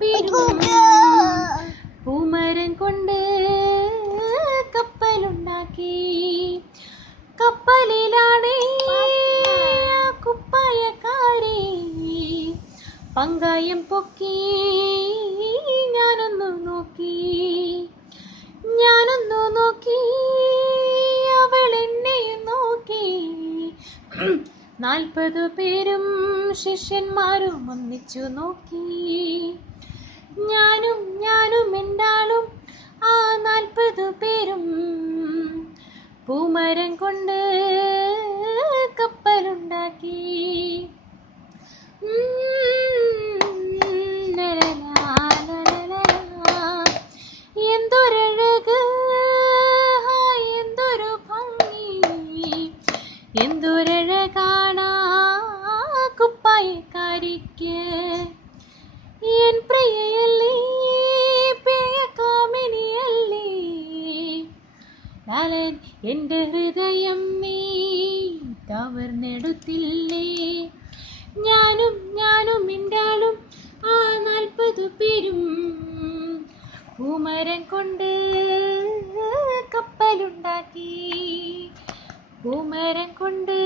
പേരും പൂമരം കൊണ്ട് കപ്പലുണ്ടാക്കി. കപ്പലിലാണേ കുപ്പായക്കാരി പങ്കായം പൊക്കി. ഞാനൊന്നു നോക്കി അവൾ എന്നെയും നോക്കി. 40 പേരും ശിഷ്യന്മാരും ഒന്നിച്ചു നോക്കി. ഞാനും എന്താളും ആ 40 പേരും പൂമരം കൊണ്ട് കപ്പലുണ്ടാക്കി. എന്തൊരഴക്, എന്തൊരു ഭംഗി, എന്തൊരഴകാണാ കുപ്പായക്കാരിക്ക്. എൻ പ്രിയയല്ലേ, പ്രിയകാമിനിയല്ലേ, ലാലൻ എൻ്റെ ഹൃദയം നീ കവർന്നെടുത്തില്ലേ. ഞാനും എന്താളും ആ 40 പേരും പൂമരം കൊണ്ട് കപ്പലുണ്ടാക്കി. പൂമരം കൊണ്ട്